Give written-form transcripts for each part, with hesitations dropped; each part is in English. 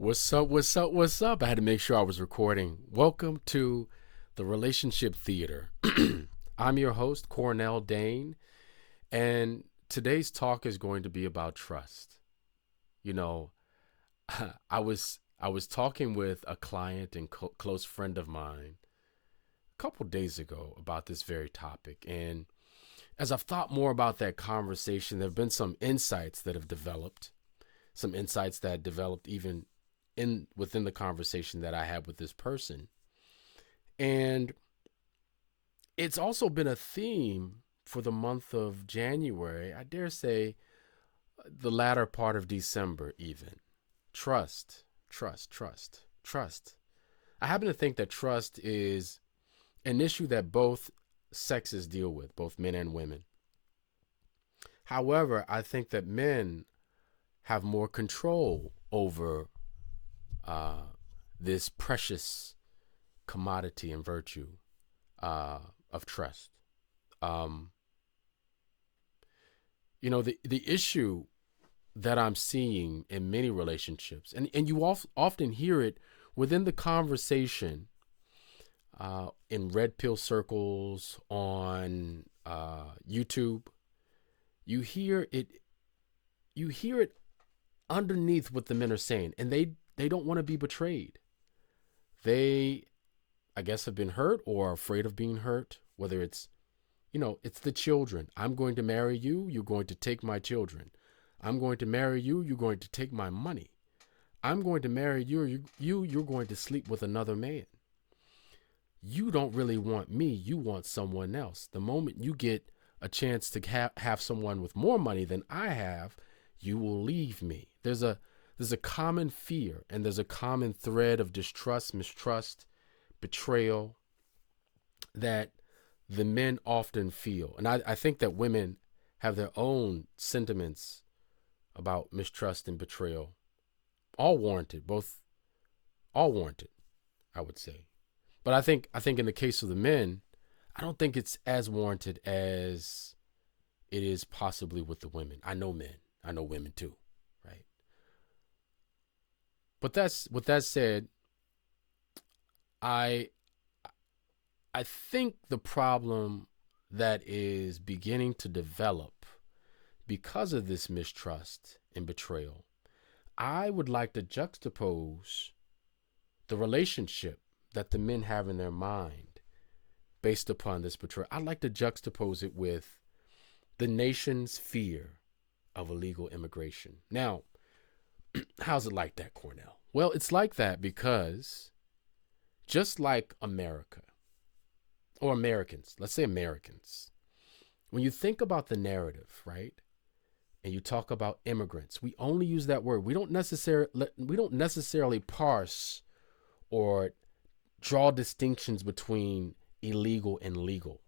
What's up? What's up? What's up? I had to make sure I was recording. Welcome to the Relationship Theater. I'm your host, Cornell Dane, and today's talk is going to be about trust. You know, I was talking with a client and close friend of mine a couple days ago about this very topic, and as I've thought more about that conversation, there have been some insights that have developed, some insights that developed even in within the conversation that I had with this person. And it's also been a theme for the month of January, I dare say the latter part of December even. Trust, trust, trust, trust. I happen to think that trust is an issue that both sexes deal with, both men and women. However, I think that men have more control over uh, this precious commodity and virtue of trust. Um, the issue that I'm seeing in many relationships, and you often hear it within the conversation in red pill circles on YouTube. You hear it. You hear it underneath what the men are saying, and they don't want to be betrayed. They, I guess, have been hurt or are afraid of being hurt. Whether it's the children. I'm going to marry you. You're going to take my children. I'm going to marry you. You're going to take my money. I'm going to marry you. You're going to sleep with another man. You don't really want me. You want someone else. The moment you get a chance to have someone with more money than I have, you will leave me. There's a common fear, and there's a common thread of distrust, mistrust, betrayal that the men often feel. And I think that women have their own sentiments about mistrust and betrayal, all warranted, both all warranted, I would say. But I think in the case of the men, I don't think it's as warranted as it is possibly with the women. I know men. I know women too, right? But that's with that said, I I think the problem that is beginning to develop because of this mistrust and betrayal, I would like to juxtapose the relationship that the men have in their mind based upon this betrayal. I'd like to juxtapose it with the nation's fear of illegal immigration. Now, how's it like that, Cornell? Well, it's like that because just like America, or Americans, let's say Americans, when you think about the narrative, right? And you talk about immigrants, we only use that word. We don't necessarily parse or draw distinctions between illegal and legal.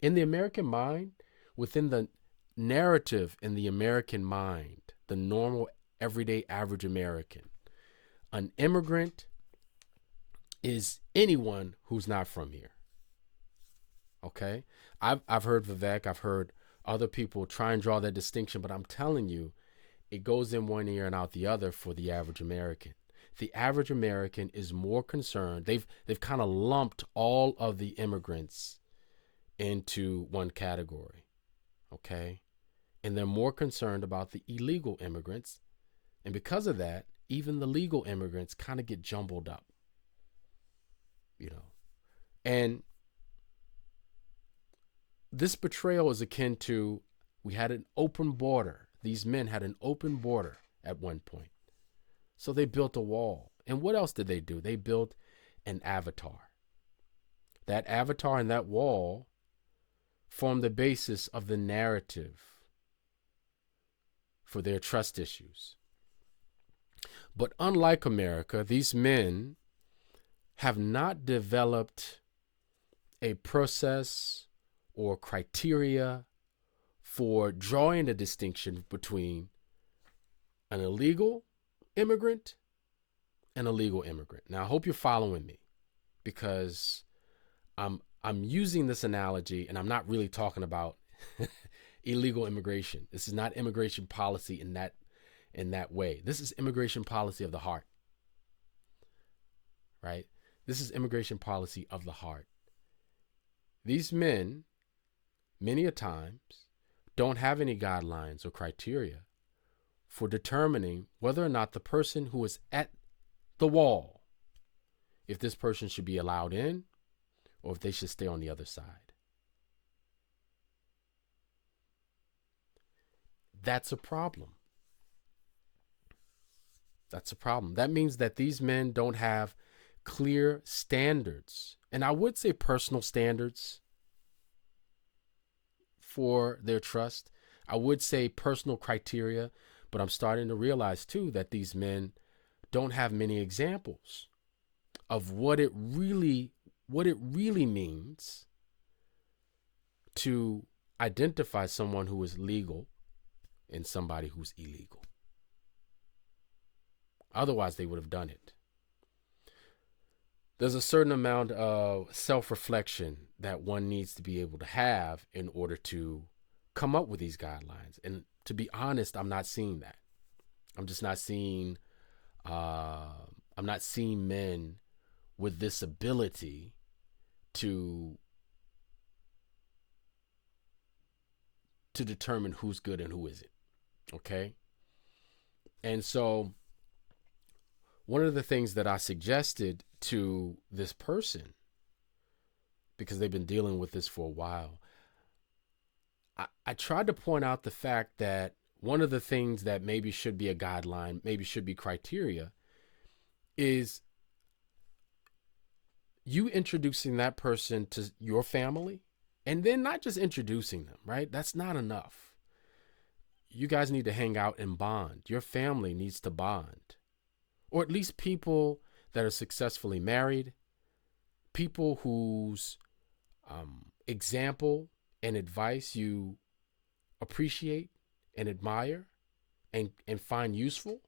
In the American mind, within the narrative in the American mind, the normal, everyday, average American, an immigrant is anyone who's not from here. Okay? I've heard Vivek, I've heard other people try and draw that distinction, but I'm telling you, it goes in one ear and out the other for the average American. The average American is more concerned. They've kind of lumped all of the immigrants into one category. Okay? And they're more concerned about the illegal immigrants. And because of that, even the legal immigrants kind of get jumbled up, you know. And this betrayal is akin to, we had an open border. These men had an open border at one point. So they built a wall. And what else did they do? They built an avatar. That avatar and that wall formed the basis of the narrative for their trust issues. But unlike America, these men have not developed a process or criteria for drawing a distinction between an illegal immigrant and a legal immigrant. Now, I hope you're following me because I'm using this analogy and I'm not really talking about illegal immigration. This is not immigration policy in that way. This is immigration policy of the heart. right? This is immigration policy of the heart. These men, many a times, don't have any guidelines or criteria for determining whether or not the person who is at the wall, if this person should be allowed in or if they should stay on the other side. That's a problem. That's a problem. That means that these men don't have clear standards, and I would say personal standards for their trust. I would say personal criteria, but I'm starting to realize too that these men don't have many examples of what it really means to identify someone who is legal and somebody who's illegal. Otherwise, they would have done it. There's a certain amount of self-reflection that one needs to be able to have in order to come up with these guidelines. And to be honest, I'm not seeing that. I'm just not seeing, I'm not seeing men with this ability to determine who's good and who isn't. Okay? And so one of the things that I suggested to this person, because they've been dealing with this for a while, I tried to point out the fact that one of the things that maybe should be a guideline, maybe should be criteria, is you introducing that person to your family, and then not just introducing them, right? That's not enough. You guys need to hang out and bond. Your family needs to bond. Or at least people that are successfully married, people whose example and advice you appreciate and admire and find useful.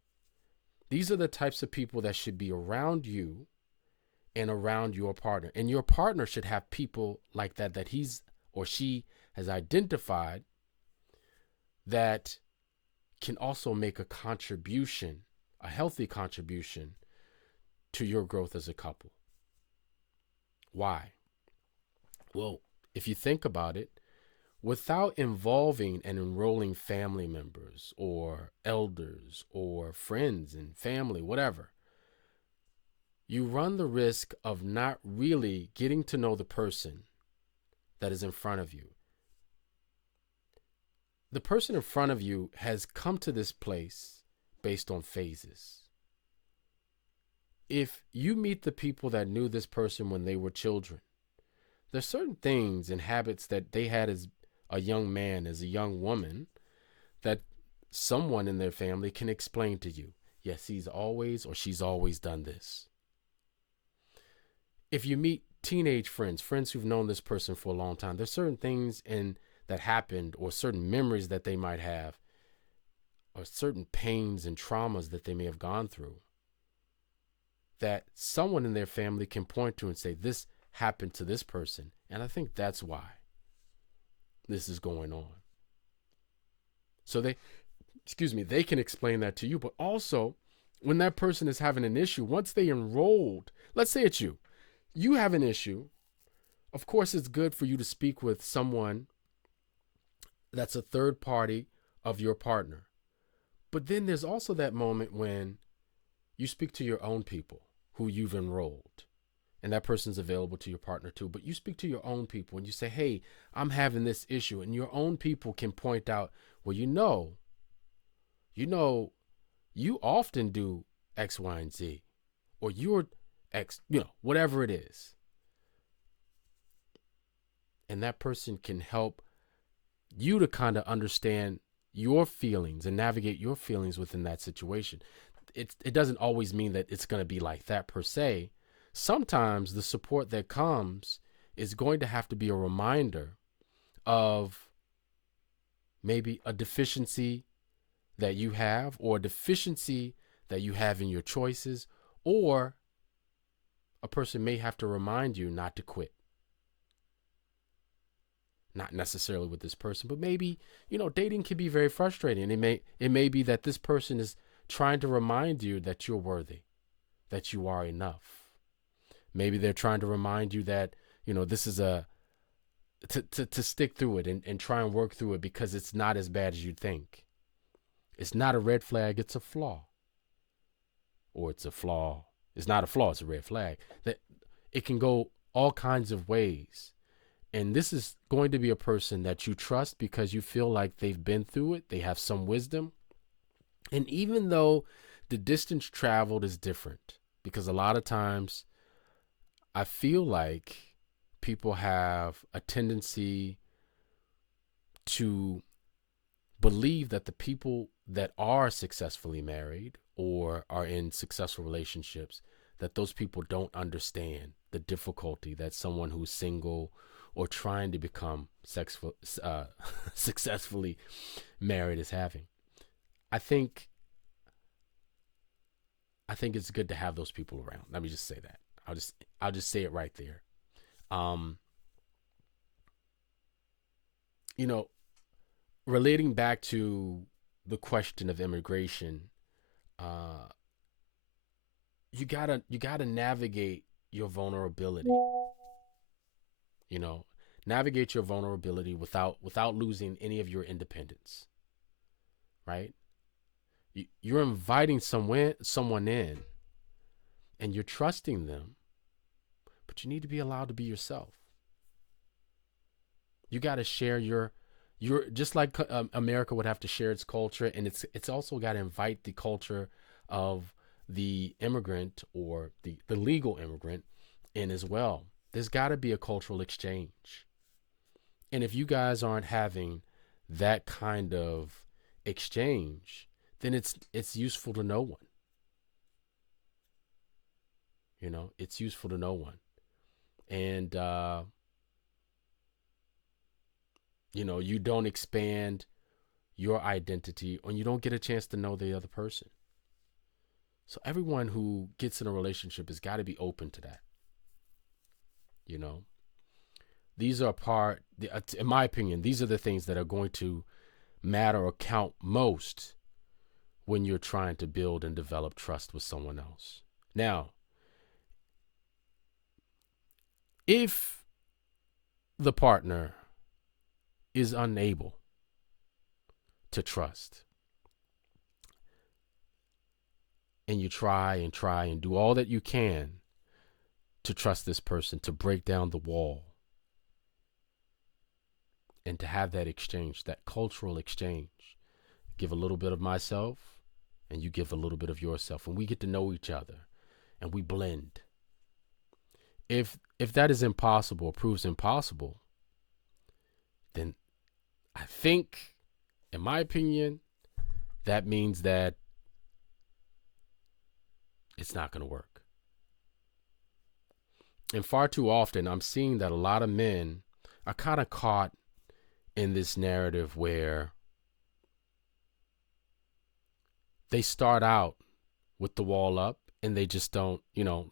These are the types of people that should be around you and around your partner. And your partner should have people like that he's or she has identified that can also make a contribution, a healthy contribution to your growth as a couple. Why? Well, if you think about it, without involving and enrolling family members or elders or friends and family, whatever, you run the risk of not really getting to know the person that is in front of you. The person in front of you has come to this place based on phases. If you meet the people that knew this person when they were children, there's certain things and habits that they had as a young man, as a young woman, that someone in their family can explain to you. Yes, he's always or she's always done this. If you meet teenage friends who've known this person for a long time, there's certain things that happened or certain memories that they might have or certain pains and traumas that they may have gone through that someone in their family can point to and say, this happened to this person. And I think that's why this is going on. So they can explain that to you, but also when that person is having an issue, once they enrolled, let's say it's you have an issue. Of course, it's good for you to speak with someone that's a third party of your partner. But then there's also that moment when you speak to your own people who you've enrolled, and that person's available to your partner too. But you speak to your own people and you say, hey, I'm having this issue. And your own people can point out, well, you often do X, Y, and Z, or you're X, whatever it is. And that person can help you to kind of understand your feelings and navigate your feelings within that situation. It doesn't always mean that it's going to be like that per se. Sometimes the support that comes is going to have to be a reminder of maybe a deficiency that you have, or a deficiency that you have in your choices, or a person may have to remind you not to quit. Not necessarily with this person, but maybe, dating can be very frustrating. It may be that this person is trying to remind you that you're worthy, that you are enough, Maybe they're trying to remind you that, this is to stick through it and try and work through it because it's not as bad as you think. It's not a red flag, it's a flaw. Or it's a flaw. It's not a flaw, it's a red flag. That it can go all kinds of ways. And this is going to be a person that you trust because you feel like they've been through it, they have some wisdom. And even though the distance traveled is different, because a lot of times I feel like people have a tendency to believe that the people that are successfully married or are in successful relationships, that those people don't understand the difficulty that someone who's single or trying to become successfully married is having. I think it's good to have those people around. Let me just say that. I'll just say it right there. Um, you know, Relating back to the question of immigration, uh, you gotta navigate your vulnerability. You know, navigate your vulnerability without losing any of your independence. Right? You're inviting someone in, and you're trusting them, but you need to be allowed to be yourself. You got to share your just like America would have to share its culture, and it's also got to invite the culture of the immigrant or the legal immigrant in as well. There's got to be a cultural exchange. And if you guys aren't having that kind of exchange, then it's useful to no one. It's useful to no one. And you don't expand your identity and you don't get a chance to know the other person. So everyone who gets in a relationship has got to be open to that. You know, these are in my opinion, these are the things that are going to matter or count most when you're trying to build and develop trust with someone else. Now, if the partner is unable to trust, and you try and do all that you can to trust this person, to break down the wall, and to have that exchange, that cultural exchange, give a little bit of myself and you give a little bit of yourself, and we get to know each other and we blend. If that is impossible or proves impossible, then I think, in my opinion, that means that it's not going to work. And far too often, I'm seeing that a lot of men are kind of caught in this narrative where they start out with the wall up and they just don't,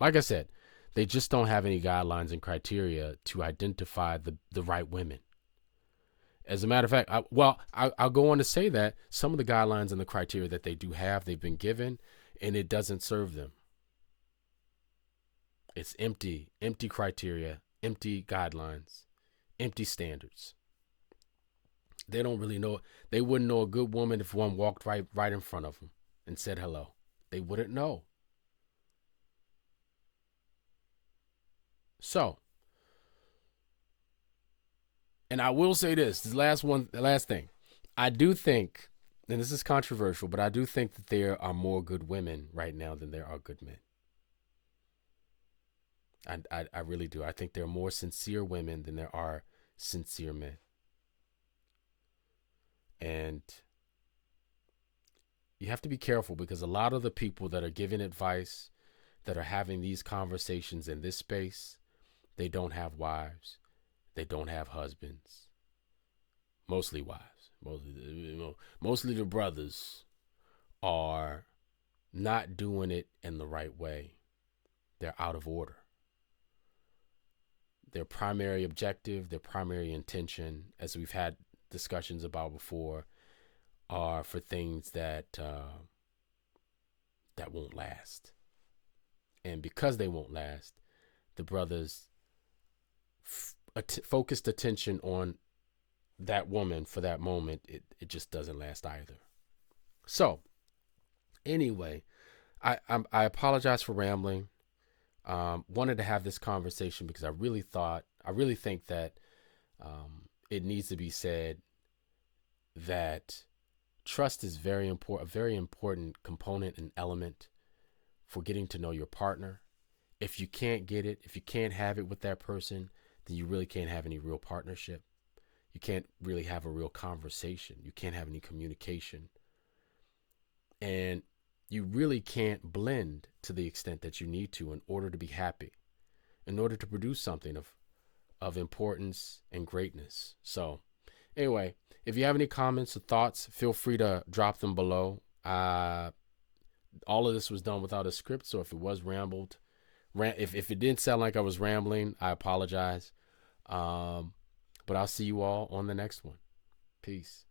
like I said, they just don't have any guidelines and criteria to identify the right women. As a matter of fact, I'll go on to say that some of the guidelines and the criteria that they do have, they've been given, and it doesn't serve them. It's empty criteria, empty guidelines, empty standards. They don't really know. They wouldn't know a good woman if one walked right in front of them and said hello. They wouldn't know. So, and I will say this the last thing. I do think, and this is controversial, but I do think that there are more good women right now than there are good men. I really do. I think there are more sincere women than there are sincere men. And you have to be careful because a lot of the people that are giving advice, that are having these conversations in this space, they don't have wives. They don't have husbands. Mostly wives. Mostly the brothers are not doing it in the right way. They're out of order. Their primary objective, their primary intention, as we've had discussions about before, are for things that won't last. And because they won't last, the brother's focused attention on that woman for that moment, it just doesn't last either. So anyway, I apologize for rambling. Wanted to have this conversation because I really think that it needs to be said that trust is a very important component and element for getting to know your partner. If you can't get it, if you can't have it with that person, then you really can't have any real partnership. You can't really have a real conversation. You can't have any communication. And you really can't blend to the extent that you need to in order to be happy, in order to produce something of importance and greatness. So anyway, if you have any comments or thoughts, feel free to drop them below. All of this was done without a script, so if it was rambled, if it didn't sound like I was rambling, I apologize. But I'll see you all on the next one. Peace.